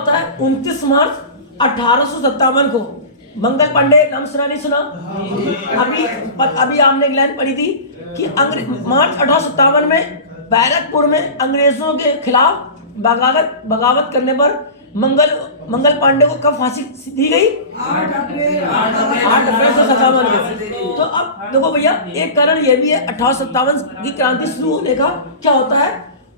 होता है 29 मार्च 1857 को मंगल पांडे, नाम सुना नहीं सुना? अभी आपने एक लाइन पढ़ी थी कि मार्च 1857 में बैरकपुर में अंग्रेजों के खिलाफ बगावत करने पर मंगल पांडे को कब फांसी दी गई? 8 अप्रैल 1857 को। तो अब देखो भैया, एक कारण ये भी है 1857 की क्रांति शुरू होने का क्या होता है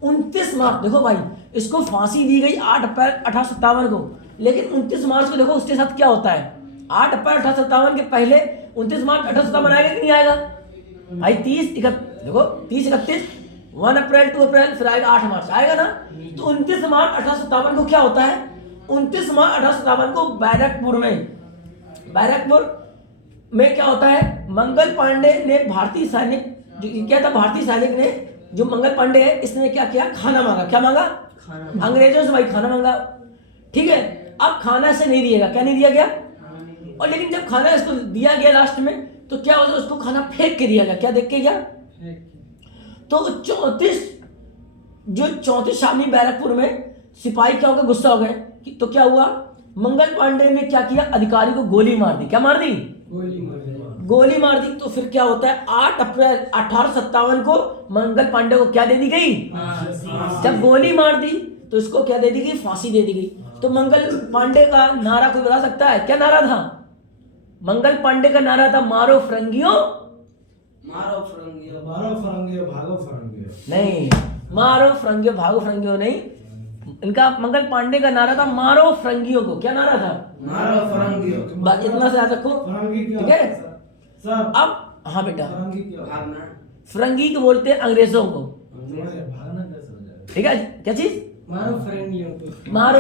29 मार्च। देखो भाई, इसको फांसी दी गई 8 अप्रैल 1857 को, लेकिन 29 मार्च को देखो उसके साथ क्या होता है। 8 अप्रैल 1857 के पहले 29 मार्च 1857 आएगा कि नहीं आएगा भाई? 30 31 1 अप्रैल 2 अप्रैल फिर आएगा 8 मार्च, आएगा ना? तो 29 मार्च 1857 को क्या होता है? 29 मार्च 1857 को बैरकपुर में क्या होता है? मंगल पांडे ने भारतीय सैनिक ने, जो मंगल पांडे है, इसने क्या किया? खाना मांगा। क्या मांगा? अंग्रेजों से भाई खाना मांगा। ठीक है, अब खाना से नहीं दिएगा, क्या नहीं दिया गया? और लेकिन जब खाना इसको दिया गया लास्ट में, तो क्या होता है? उसको खाना फेंक के दिया गया। क्या देख के गया? तो 34 शामी बैरकपुर में सिपाही क्या हो गए? गुस्सा हो गए। तो क्या हुआ? मंगल पांडे ने क्या किया? अधिकारी को गोली मार दी। क्या मार दी? गोली मार दी। तो फिर क्या होता है? 8 अप्रैल 1857 को मंगल पांडे को क्या दे दी गई? जब गोली मार दी तो इसको क्या दे दी गई? फांसी दे दी गई। तो मंगल पांडे का नारा कोई बता सकता है? क्या नारा था मंगल पांडे का? नारा था मारो फरंगियों, मारो फरंगियों, भागो फरंगियों। नहीं, मारो फरंगियों भागो फरंगियों नहीं। इनका मंगल पांडे का नारा था मारो फरंगियों को। क्या नारा था? मारो फरंगियों। बस इतना से याद रखो, ठीक है? सर, अब हाँ बेटा, भागना। फरंगी को बोलते हैं अंग्रेजों को, भागना कैसे हो जाएगा? ठीक है? क्या चीज? मारो फरंगियों को। मारो।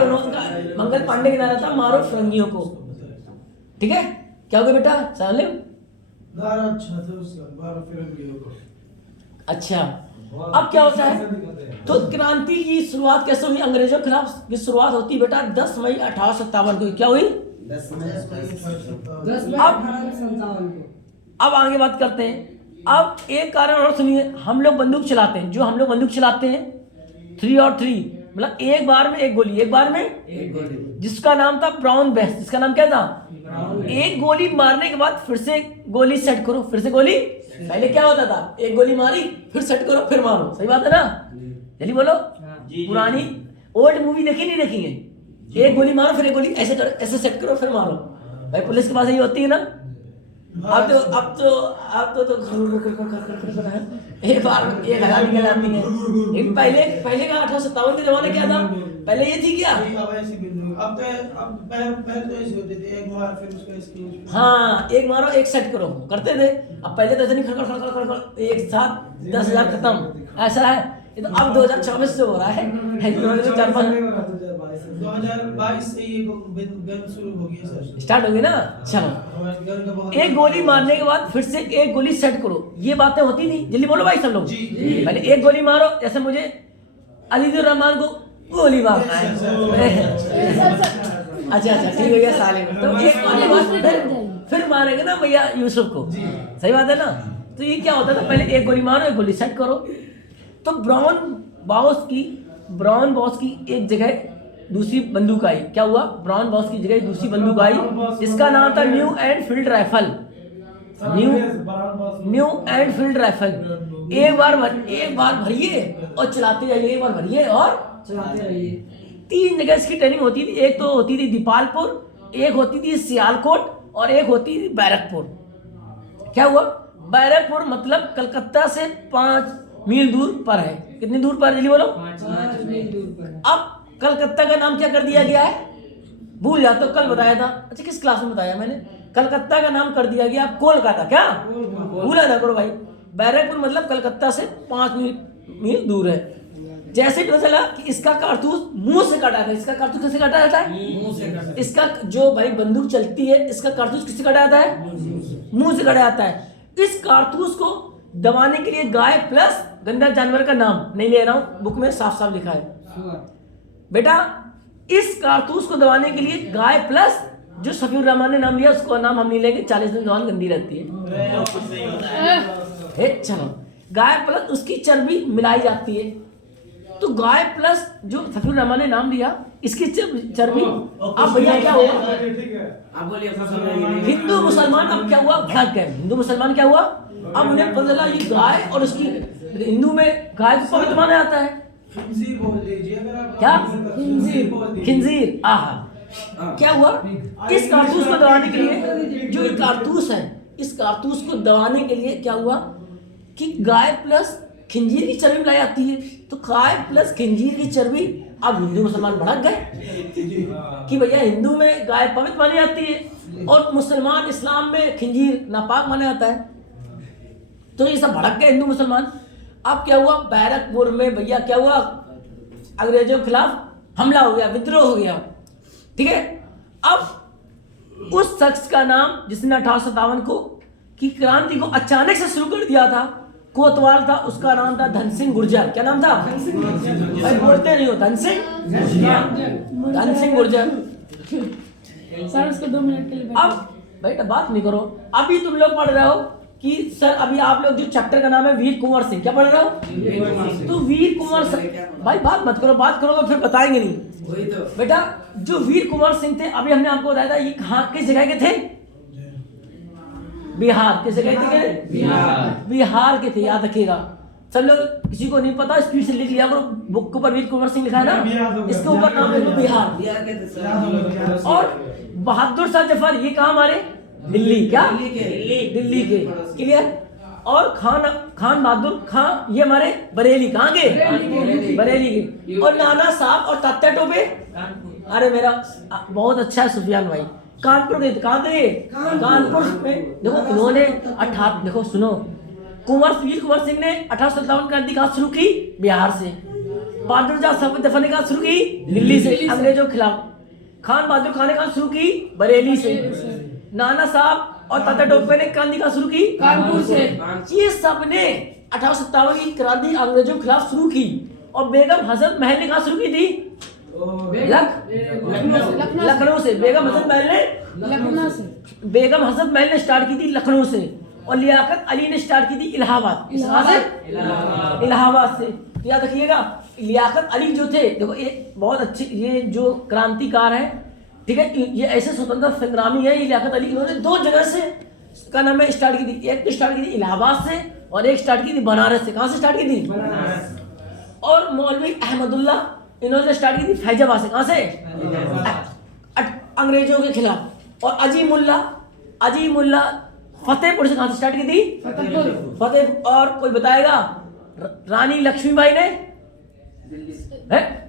मंगल पांडे का नारा था मारो फरंगियों को, ठीक है? क्या हो गया बेटा? समझ लो। नारा अच्छा था उसका, मारो फरंगियों को। अच्छा, अब क्या होता है? तो क्रांति की शुरुआत कैसे हुई? अंग्रेजों के खिलाफ की शुरुआत होती है बेटा 10 मई 1857 को। क्या हुई? 10 मई 1857 को। अब आगे बात करते हैं। अब एक कारण और सुनिए, हम लोग बंदूक चलाते हैं, 3 और 3 मतलब एक बार में एक गोली, जिसका नाम था ब्राउन बेस। जिसका नाम क्या था? एक गोली मारने के बाद फिर से गोली सेट करो, फिर से गोली। पहले क्या होता था? एक गोली मारी, फिर सेट करो, फिर मारो। सही बात है ना? जल्दी बोलो। पुरानी ओल्ड मूवी देखी नहीं देखी है? एक गोली मारो, फिर एक गोली ऐसे करो, ऐसे सेट करो, फिर मारो। भाई पुलिस के पास यही होती है ना? अब तो एक बार 1000 निकल जाती है। लेकिन पहले का 1857 के जमाने क्या था? पहले ये थी क्या? अब पहले तो ऐसे होते थे, एक मार फिर उसका स्क्रीन। हाँ, एक मारो एक सेट करो करते थे। अब पहले तो ऐसे नहीं, खड़ एक साथ 10,000 खत्म, ऐसा है। ये तो अब 2024 से हो रहा है। 2022 से ये गन शुरू हो गई सर, स्टार्ट हो गई ना? चलो, एक गोली मारने के बाद फिर से एक गोली सेट करो, ये बातें होती थी। जल्दी बोलो भाई सब लोग। पहले एक गोली मारो, जैसे मुझे अलीदुर रहमान को गोली मारना है। अच्छा ठीक हो गया साले में। तो एक गोली मार फिर मारेंगे ना भैया यूसुफ को। सही बात है ना? तो ये क्या होता था? पहले एक गोली मारो, एक गोली सेट करो। तो ब्राउन बॉस की एक जगह दूसरी बंदूक आई। क्या हुआ? ब्राउन बॉस की जगह दूसरी बंदूक आई, जिसका नाम था न्यू एनफील्ड राइफल। एक बार भरिए और चलाते जाइए, एक बार भरिए और चलाते रहिए। 3 जगह इसकी ट्रेनिंग होती थी। एक तो होती थी दीपालपुर, एक होती थी सियालकोट और एक होती थी बैरकपुर। क्या हुआ? बैरकपुर मतलब कलकत्ता से 5 मील दूर पर है। कितनी दूर पर? जल्दी बोलो। 5 मील दूर पर। अब कलकत्ता का नाम क्या कर दिया गया है? भूल जाते हो, कल बताया था। अच्छा, किस क्लास में बताया मैंने? कलकत्ता का नाम कर दिया गया कोलकाता। क्या भूला ना करो भाई। बैरकपुर मतलब कलकत्ता से 5 मील दूर है। जैसे पता चला कि इसका कारतूस मुंह से काटा था। इसका कारतूस कैसे काटा जाता है? मुंह से काटा। इसका जो भाई बंदूक चलती है, इसका कारतूस किससे काटा जाता है? मुंह से काटा जाता है। इस कारतूस को दबाने के लिए गाय प्लस गंदा जानवर का नाम नहीं ले रहा हूं, बुक में साफ साफ लिखा है बेटा। इस कारतूस को दबाने के लिए गाय प्लस जो सफीउर रहमान ने नाम लिया, उसको नाम हम नहीं लेंगे, 40 दिन जवान गंदी रहती है। चलो, गाय प्लस उसकी चर्बी मिलाई जाती है। तो गाय प्लस जो सफीर रहमान ने नाम लिया, इसकी चर्बी। अब भैया क्या हुआ, आप बोलिए कुछ समझ नहीं। हिंदू मुसलमान अब क्या हुआ, भड़क गए। हिंदू मुसलमान क्या हुआ, अब उन्हें पता चला ये गाय और उसकी, हिंदू में गाय को पवित्र माना जाता है। खिंजीर बोल दीजिए अगर आप। क्या? खिंजीर बोल दीजिए। खिंजीर। आहा, क्या हुआ, इस कारतूस को दबाने के लिए, जो ये कारतूस है, इस कारतूस को दबाने के लिए क्या हुआ कि गाय प्लस खिंजीर की चर्बी लाई जाती है। तो गाय प्लस खिंजीर की चर्बी, अब हिंदू मुसलमान भड़क गए कि भैया हिंदू में गाय पवित्र मानी जाती है और मुसलमान इस्लाम में खिंजीर नापाक माना जाता है। तो ये सब भड़क गए हिंदू मुसलमान। अब क्या हुआ, बैरकपुर में भैया क्या हुआ, अंग्रेजों के खिलाफ हमला हो गया, विद्रोह हो गया। ठीक है, अब उस शख्स का नाम जिसने 1857 को की क्रांति को अचानक से शुरू कर दिया था, कोतवाल था, उसका नाम था धन सिंह गुर्जर। क्या नाम था? भाई बोलते नहीं हो, धन सिंह गुर्जर। सर उसको 2 मिनट के लिए बैठो। अब बेटा बात नहीं करो, अभी तुम लोग पढ़ रहे हो कि सर अभी आप लोग जो चैप्टर का नाम है वीर कुंवर सिंह, क्या पढ़ रहे हो? तो वीर कुंवर सिंह, भाई बात मत करो, बात करोगे फिर बताएंगे नहीं। वही तो। बेटा जो वीर कुंवर सिंह थे, अभी हमने आपको बताया था ये कहाँ किस जगह के थे, बिहार। किस जगह के थे? बिहार के थे, याद रखिएगा सब लोग। किसी को नहीं पता स्पीड से लिख लिया करो, बुक के ऊपर वीर कुंवर सिंह लिखा है ना, इसके ऊपर नाम है बिहार। बिहार के थे सर। और बहादुर शाह जफर ये कहाँ हमारे, दिल्ली। क्या? दिल्ली के। क्लियर। और खान बहादुर खान ये हमारे बरेली। कहाँ के? बरेली के। और नाना साहब और तात्या टोपे, अरे मेरा बहुत अच्छा है सुफियान भाई, कानपुर के। कहाँ थे? कानपुर में। देखो इन्होंने देखो सुनो, वीर कुंवर सिंह ने 1857 क्रांति कहाँ शुरू की? बिहार से। बहादुर शाह जफर ने कहाँ शुरू की? दिल्ली से, अंग्रेजों के खिलाफ। खान बहादुर खान ने कहाँ शुरू की? बरेली से। नाना साहब और तात्या टोपे ने क्रांति कहाँ शुरू की? कानपुर से। ये सब ने 1857 की क्रांति अंग्रेजों के खिलाफ शुरू की। और बेगम हजरत महल ने कहाँ शुरू की थी? लखनऊ से। बेगम हजरत महल ने बेगम हजरत महल ने स्टार्ट की थी लखनऊ से, और लियाकत अली ने स्टार्ट की थी इलाहाबाद। इलाहाबाद से। याद रखिएगा, लियाकत अली जो थे, देखो ये बहुत अच्छे, ये जो क्रांतिकार है, ठीक है, ये ऐसे स्वतंत्रता संग्रामी है, ये लियाकत अली। इन्होंने 2 जगह से का नाम है स्टार्ट की थी। एक तो स्टार्ट की थी इलाहाबाद से और एक स्टार्ट की थी बनारस से। कहाँ से स्टार्ट की थी? बनारस। और मौलवी अहमदुल्ला इन्होंने स्टार्ट की थी फैजाबाद से। कहाँ से? अंग्रेजों के खिलाफ। और अजीमुल्ला फतेहपुर से। कहाँ से स्टार्ट की थी? फतेहपुर। और कोई बताएगा? रानी लक्ष्मीबाई ने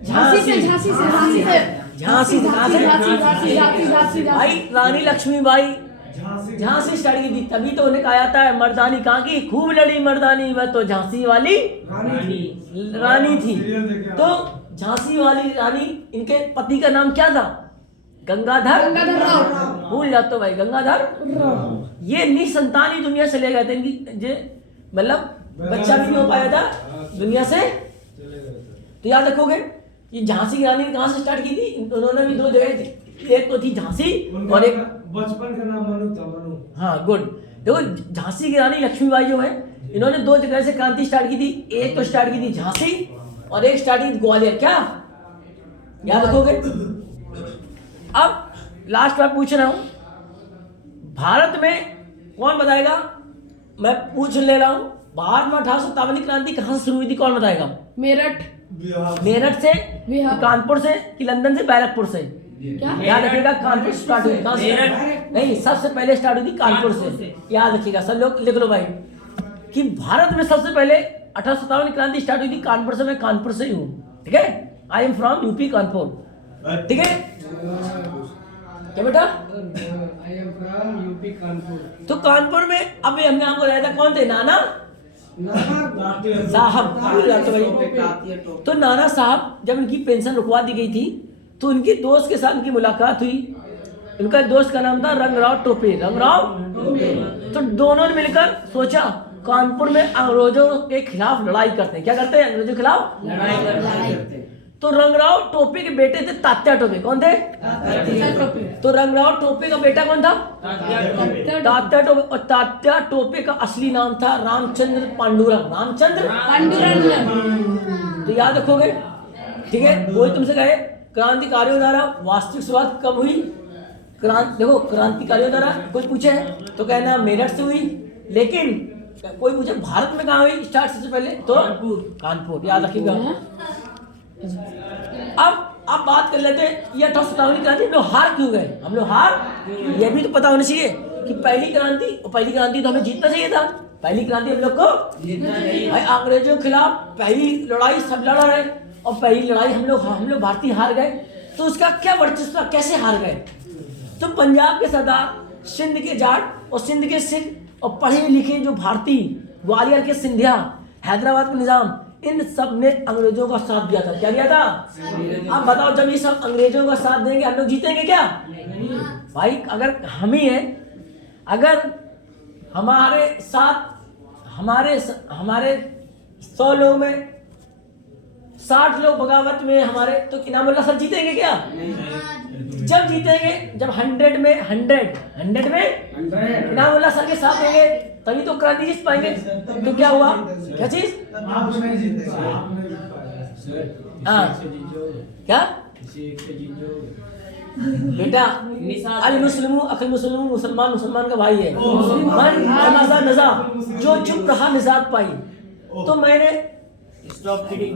झांसी से। भाई रानी लक्ष्मीबाई झांसी स्टार्ट की थी। तभी तो उन्हें कहा जाता है मर्दानी कहाँ की, खूब लड़ी मर्दानी, वह तो झांसी वाली रानी थी। तो झांसी वाली रानी, इनके पति का नाम क्या था? गंगाधर राव। भूल जाते हो भाई, गंगाधर। ये निसंतानी दुनिया से ले गए थे। इनकी मतलब बच्चा भी नहीं हो पाया था दुनिया से। तो याद रखोगे, ये झांसी की रानी ने कहाँ से स्टार्ट की थी? उन्होंने भी 2 जगह थी, एक तो थी झांसी और एक बचपन का नाम मनु था, मनु। हाँ गुड। देखो झांसी की रानी लक्ष्मीबाई जो है, इन्होंने 2 जगह से क्रांति स्टार्ट की थी। एक तो स्टार्ट की थी झांसी और एक स्टार्ट की थी ग्वालियर। क्या याद रखोगे? अब लास्ट बार पूछ रहा हूं, भारत में कौन बताएगा? मैं पूछ ले रहा हूं, भारत में 1857 की क्रांति कहां से शुरू हुई थी? कौन बताएगा? मेरठ से, कानपुर से, कि लंदन से, बैरकपुर से? क्या? याद रखिएगा, कानपुर से स्टार्ट हुई। कहां से? नहीं, सबसे पहले स्टार्ट हुई थी कानपुर से। याद रखिएगा, सब लोग लिख लो भाई कि भारत में सबसे पहले 1857 की क्रांति स्टार्ट हुई थी कानपुर से। मैं कानपुर से ही हूँ, ठीक है। I am from UP Kanpur, ठीक है। क्या बेटा? I am from UP Kanpur. तो कानपुर में अभी हमने आपको बताया था कौन थे? नाना साहब। तो नाना साहब जब इनकी पेंशन रुकवा दी गई थी, तो उनकी दोस्त के साथ इनकी मुलाकात हुई। इनका दोस्त का नाम था रंगराव टोपे। तो दोनों ने मिलकर सोचा कानपुर में अंग्रेजों के खिलाफ लड़ाई करते हैं। क्या करते हैं? अंग्रेजों के खिलाफ लड़ाई करते। तो रंगराव टोपे के बेटे थे तात्या टोपे। कौन थे? तो रंगराव टोपे का बेटा कौन था? तात्या टोपे। और तात्या टोपे का असली नाम था रामचंद्र पांडुरंग। रामचंद्र तो याद रखोगे, ठीक है। कोई तुमसे कहे क्रांतिकारियों द्वारा वास्तविक शुरुआत कब हुई, देखो क्रांतिकारियों द्वारा कोई पूछे तो कहना मेरठ से हुई, लेकिन कोई पूछे भारत में कहाँ हुई स्टार्ट सबसे पहले, तो कानपुर, याद रखिएगा। अब बात कर लेते हैं ये 1857 की क्रांति हम लोग हार क्यों गए, हम लोग हार, ये भी तो पता होना चाहिए कि पहली क्रांति तो हमें जीतना चाहिए था। पहली क्रांति हम लोग को भाई अंग्रेजों के खिलाफ पहली लड़ाई सब लड़ रहे, और पहली लड़ाई हम लोग भारतीय हार गए, तो उसका क्या वर्चस्व, कैसे हार गए। तो पंजाब के सरदार, सिंध के जाट और सिंध के सिख और पढ़े लिखे जो भारतीय, ग्वालियर के सिंधिया, हैदराबाद के निजाम, इन सब ने अंग्रेजों का साथ दिया था। क्या दिया था? अब बताओ, जब ये सब अंग्रेजों का साथ देंगे हम लोग जीतेंगे क्या भाई? अगर हम ही हैं, अगर हमारे साथ हमारे 100 लोग में 60 लोग बगावत में हमारे, तो इनामुल्ला सर जीतेंगे क्या? जब जीतेंगे जब 100 में 100 में इनामुल्ला सर के साथ देंगे, तभी तो क्रांति जीत पाएंगे। तो क्या हुआ, क्या चीज? आप नहीं जीते। हाँ क्या बेटा, अल मुस्लिम अखल मुस्लिम, मुसलमान का भाई है। मन नजा जो चुप रहा निजात पाई। तो मैंने स्टॉप किडिंग।